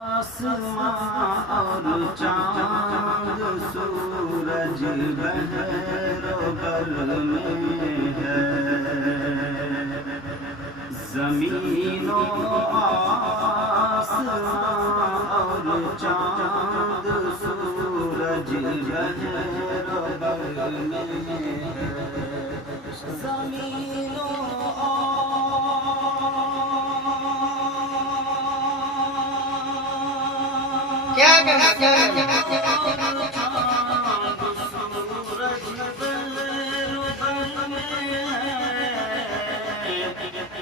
آسمان اور چاند سورج بحر و بر میں ہے، زمین و آسمان اور چاند سورج بحر و بر میں ہے، زمین و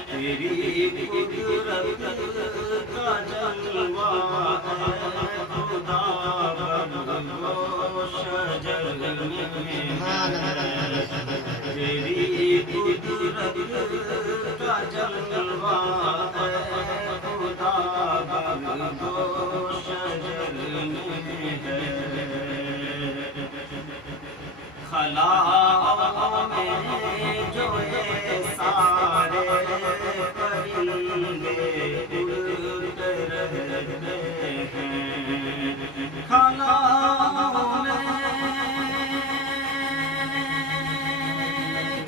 تیری قدرت کا جلوہ ہے خدا بر و شجر میں ہے، تیری قدرت کا جلوہ ہے خدا بر و شجر میں ہے، خلا میں جو سارے پرندے اڑتے رہتے ہیں، خلا میں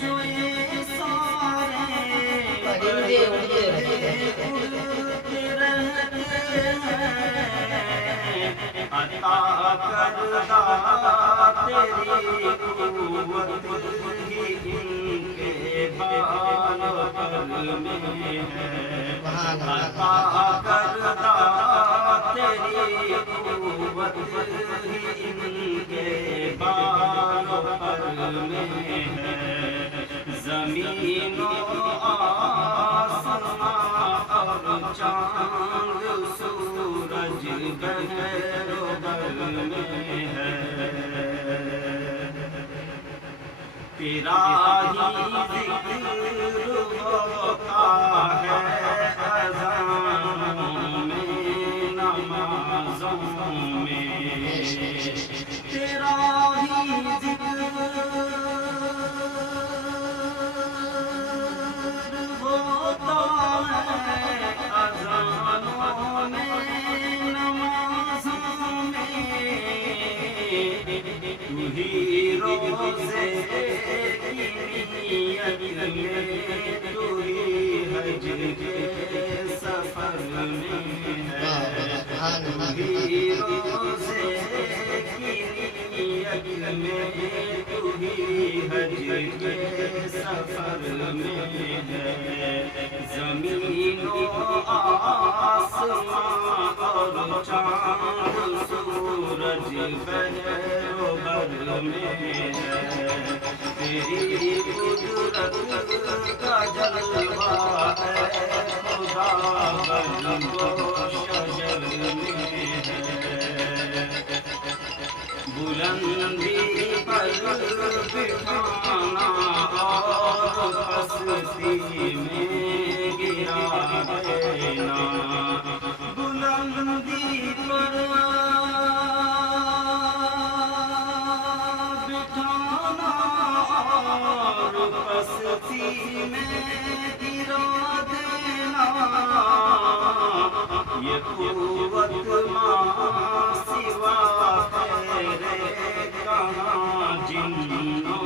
جو سارے پرندے اڑتے رہتے ہیں، عطا کردہ تیری قوت ہی ان کے بال پر میں ہے، عطا کردہ تیری قوت ہی ان کے بال پر میں ہے، زمین و آسمان اور چاند سورج بحر و بر میں ہے، تیرا ہی ذکر ہوتا ہے اذانوں میں نمازوں میں، تیرا ہی ذکر ہوتا ہے اذانوں میں نمازوں میں، تو ہی روزے تو ہی حج کے سفر میں ہے، تو ہی روزے کی نیت میں، تو ہی حج کے سفر میں ہے، زمین و آسمان اور چاند سورج بحر و بر میں ہے، تیری قدرت کا جلوہ ہے خدا بر و شجر میں ہے، بلندی پر بٹھانا اور پستی میں گرا دینا، بلندی پر پستی میں گرا دینا، یہ قوت ماں سوا تیرے کہاں جنوں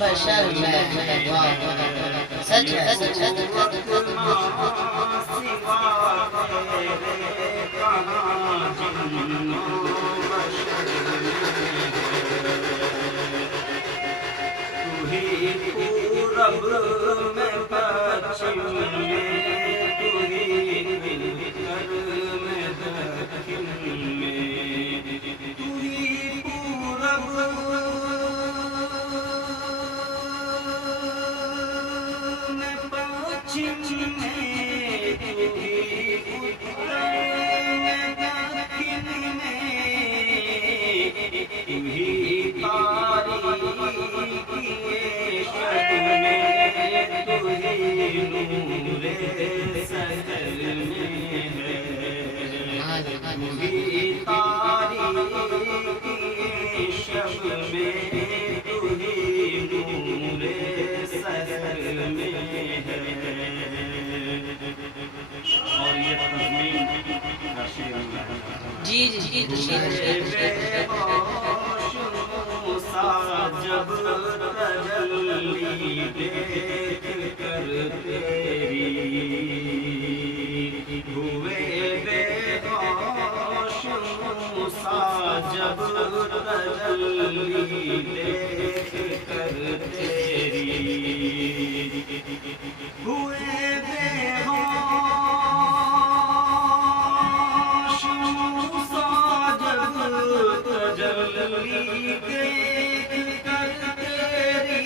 بشر میں ہے، قوت ماں سوا تیرے کہاں جنوں بشر میں ہے، پورب میں پچھم میں، تو ہی اتر میں دکھن میں، تو ہی پورب میں پچھم میں، تو ہی اتر میں دکھن میں، تو ہی نور سحر میں ہے، تو ہی تاریکی شب میں، تو ہی نور سحر میں ہے، اور یہ تضمین نشر اللہ جب تجلی دیکھ کر تیری ہوئے بے ہوش موسیٰ جب تجلی دیکھ کر تیری ہوئے بے ہوش موسیٰ جب تجلی دیکھ کر تیری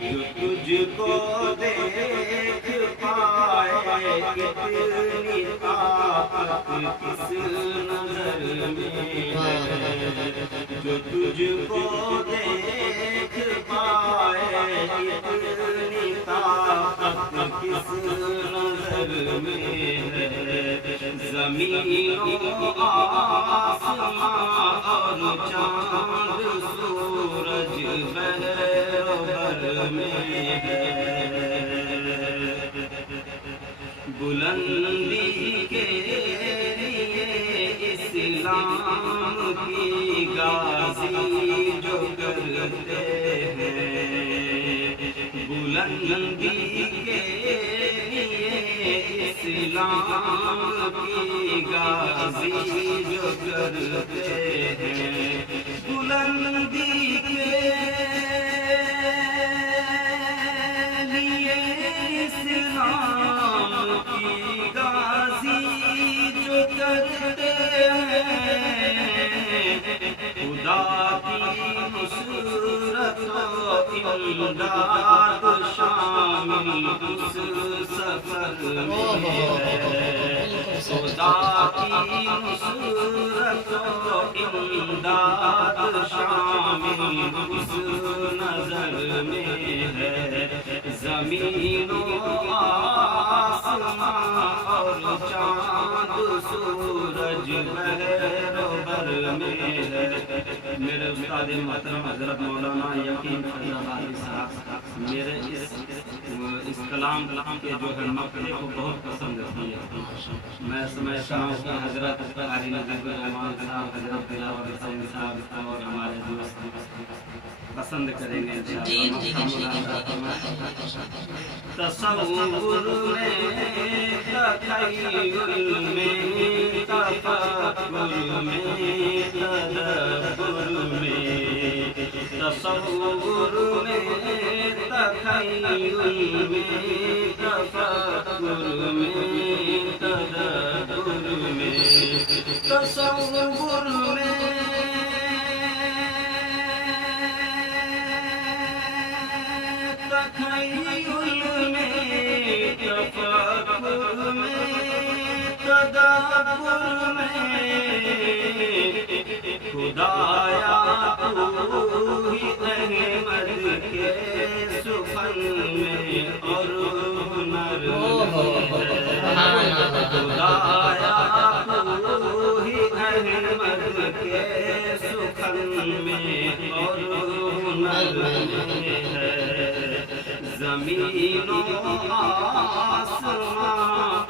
جو تجھ کو دیکھ پائے اتنی طاقت کس نظر میں ہے جو تجھ کو دیکھ پائے اتنی طاقت کس نظر میں ہے زمین و آسمان اور چاند سورج بحر و بر میں ہے بلندی کے لیے اسلام کی غازی جو کرتے ہیں بلندی کے لیے اسلام کی غازی جو کرتے ہیں بلندی کے لیے اسلام کی غازی جو کرتے ہیں خدا کی نصرت و امداد شامل اس سفر میں ہے خدا کی نصرت و امداد شامل اس نظر میں ہے زمین و آسمان اور چاند سورج بحر و بر میں ہے میرے استاد محترم حضرت مولانا یقین فضل آبادی صاحب میرے اس کلام کے جو ہے مقطع کو بہت پسند کیے میں سمجھتا ہوں کہ حضرت قاری نجیب الرحمان صاحب حضرت دلاور حسین صاحب اور ہمارے دوست پسند کریں گے تصور میں تخیل میں تفکر میں تدبر میں تصور میں تخیل میں تفکر میں تدبر میں تصور میں تخیل میں تفکر میں تدبر میں خدایا تو ہی احمد کے سخن میں اور ہنر میں خدایا تو ہی احمد کے سخن میں اور ہنر میں ہے زمین و آسمان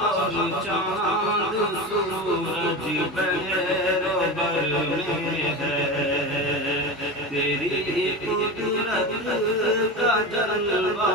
اور چاند سورج بحر و بر میں ہے تیری قدرت کا جلوہ